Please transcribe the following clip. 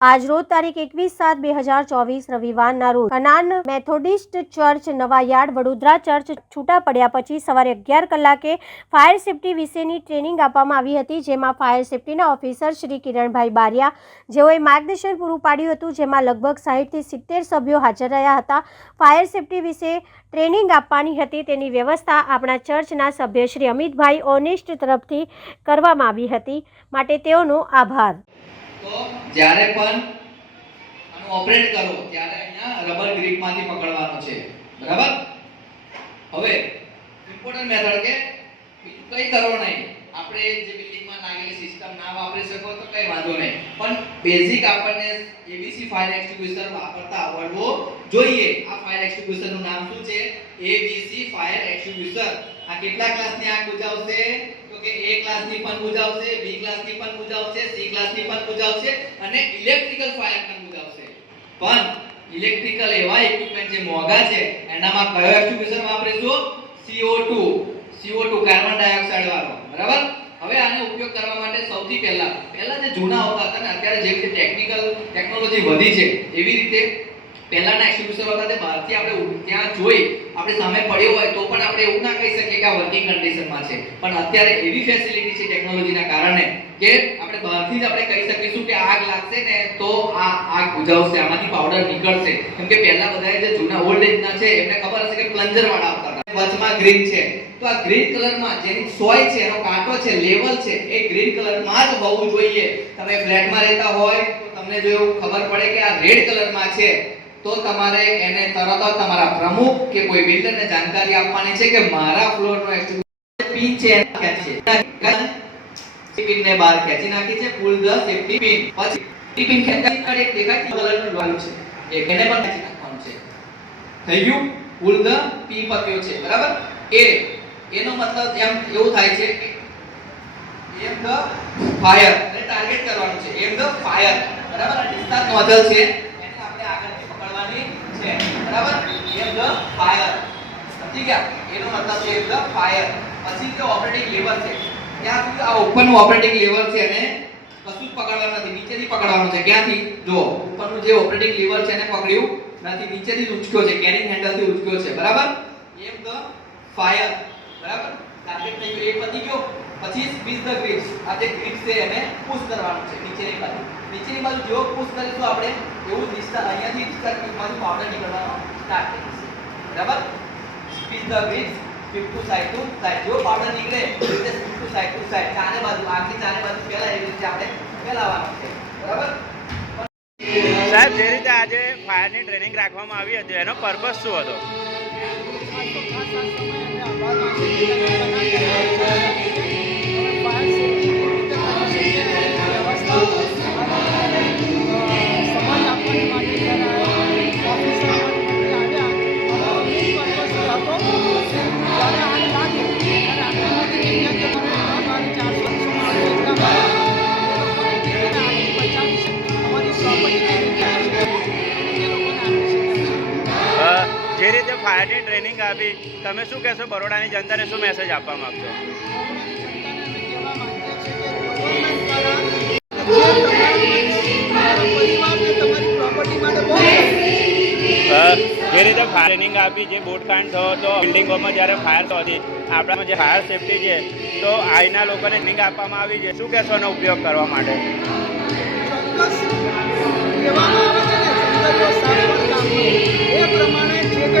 આજ રોજ તારીખ એકવીસ સાત બે હજાર ચોવીસ રવિવારના રોજ Canaan Methodist church Nava yard Vadodara church છૂટા પડ્યા પછી સવારે અગિયાર કલાકે ફાયર સેફટી વિશેની ટ્રેનિંગ આપવામાં આવી હતી, જેમાં ફાયર સેફટીના ઓફિસર શ્રી કિરણભાઈ બારિયા, જેઓએ માર્ગદર્શન પૂરું પાડ્યું હતું, જેમાં લગભગ સાહીઠથી સિત્તેર સભ્યો હાજર રહ્યા હતા. ફાયર સેફટી વિશે ટ્રેનિંગ આપવાની હતી તેની વ્યવસ્થા આપણા ચર્ચના સભ્ય શ્રી અમિતભાઈ ઓનેસ્ટ તરફથી કરવામાં આવી હતી. માટે તેઓનો આભાર. તો જ્યારે પણ આનું ઓપરેટ કરો, ત્યારે અહીંયા રબર ગ્રીપમાંથી પકડવાનો છે. બરાબર? હવે ઇમ્પોર્ટન્ટ મેથડ કે બીજું કંઈ કરો નહીં. આપણે જે બિલ્ડિંગમાં નાખેલી સિસ્ટમ ના વાપરી શકો તો કંઈ વાંધો નહીં. પણ બેઝિક આપણને એબીસી ફાયર એક્સ્ટિંગ્વિશર વાપરતા આવડવો જોઈએ. આ ફાયર એક્સ્ટિંગ્વિશરનું નામ શું છે? એબીસી ફાયર એક્સ્ટિંગ્વિશર આ કેટલા ક્લાસની આગ બુઝાવશે તો કે એ ક્લાસની પણ આવશે બી ક્લાસની પણ બુઝાવશે સી ક્લાસની પણ બુઝાવશે અને ઇલેક્ટ્રિકલ ફાયર પણ બુઝાવશે પણ ઇલેક્ટ્રિકલ એવા ઇક્વિપમેન્ટ જે મોંઘા છે, એનામાં કયો એક્સ્ટિંગ્વિશર વાપરીશું? CO2 CO2 કાર્બન ડાયોક્સાઇડ વાળો. બરાબર? હવે આનો ઉપયોગ કરવા માટે સૌથી પહેલા પહેલા જે જૂના હોતા હતા ને, અત્યારે જે રીતે ટેકનિકલ ટેકનોલોજી વધી છે, એવી રીતે પહેલાના એક્સ્ટિંગ્વિશર હતા તે બહારથી આપણે ત્યાં જોઈ આપણે સામે પડ્યો હોય તો પણ આપણે એવું ના કહી શકીએ કે આ વર્કિંગ કન્ડિશનમાં છે. પણ અત્યારે એવી ફેસિલિટી છે ટેકનોલોજીના કારણે કે આપણે બહારથી જ આપણે કહી શકીશું કે આગ લાગશે ને તો આ આગ બુજાવશે, આમાંથી પાવડર નીકળશે. કેમ કે પહેલા બધા જે જૂના ઓલ્ડ એજના છે, એમને ખબર હશે કે પ્લન્જર વાળા આવતા હતા. વચમાં ગ્રીન છે. તો આ ગ્રીન કલરમાં જેની સોય છે, એનો કાંટો છે લેવલ છે, એ ગ્રીન કલરમાં જ હોવું જોઈએ. તમે ફ્લેટમાં રહેતા હોય તો તમને જો એવું ખબર પડે કે આ રેડ કલરમાં છે. તો તમારે એને તરત જ તમારા પ્રમુખ કે કોઈ બિલ્ડરને જાણકારી આપવાની છે કે મારા ફ્લોરનો એક્સ્ટિંગ્વિશર પિન છે એને ખેંચી પિન ને બહાર ખેંચી નાખી છે પુલ ધ સેફ્ટી પિન પછી પિન ખેંચી કાઢી એક દેખાય છે કલરનું લોલ છે. એક એને પણ ખેંચી નાખવાનું છે. થઈ ગયું? પુલ ધ પી પત્યો છે, બરાબર? એ, એનો મતલબ એમ એવું થાય છે કે એમ ધ ફાયર એટલે ટાર્ગેટ કરવાનું છે, એમ ધ ફાયર બરાબર? આ ડિસ્ચાર્જ નોઝલ છે એને આપણે આગળથી પકડવાની છે બરાબર? એમ ધ ફાયર સમજી ગયા? એનો મતલબ છે ધ ફાયર પછી જે ઓપરેટિંગ લેવલ છે? ત્યાં સુધી આ ઉપરનું ઓપરેટિંગ લેવલ છે અને કશું પકડવાનું નથી, નીચેથી પકડવાનું છે. ક્યાંથી? જો ઉપરનું જે ઓપરેટિંગ લેવલ છે એને પકડ્યું નથી, નીચેથી જ ઉચક્યો છે કેરિંગ હેન્ડલથી ઉચક્યો છે. બરાબર? એમ ધ ફાયર બરાબર? ટાર્ગેટ થઈ ગયો એ પતી ગયો. પછી સ્ક્વીઝ ધ ગ્રીપ્સ આ જે ગ્રીપ્સ છે એને પુશ કરવાનું છે, નીચેની બાજુ. નીચેની બાજુ જેવો પુશ કરીશું આપણે એવું દિશા અહીંયાથી ડિસ્ચાર્જમાંથી પાવડર નીકળવાનો સ્ટાર્ટ થઈ જશે બરાબર squeeze the grips sweep side to side side જો પાવડર નીકળે એટલે speed two side two side ચારે બાજુ આખી ચારે બાજુ પહેલાં એવી રીતે આપણે ફેલાવવાનું છે બરાબર સાહેબ જે રીતે આજે ફાયરની ટ્રેનિંગ રાખવામાં આવી હતી એનો પર્પસ શું હતો ફાયરની ટ્રેનિંગ આપી. તમે શું કહેશો? બરોડાની જનતાને શું મેસેજ આપવા માગશો? જે રીતે ફાયર ટ્રેનિંગ આપી જે બોટકાંડ થયો હતો બિલ્ડિંગોમાં જ્યારે ફાયર થતી આપણામાં જે ફાયર સેફટી છે તો આઈના લોકોને ટ્રેનિંગ આપવામાં આવી છે. શું કહેશો એનો ઉપયોગ કરવા માટે? ચોક્કસ. કહેવામાં આવે છે ને એ પ્રમાણે જે કંઈ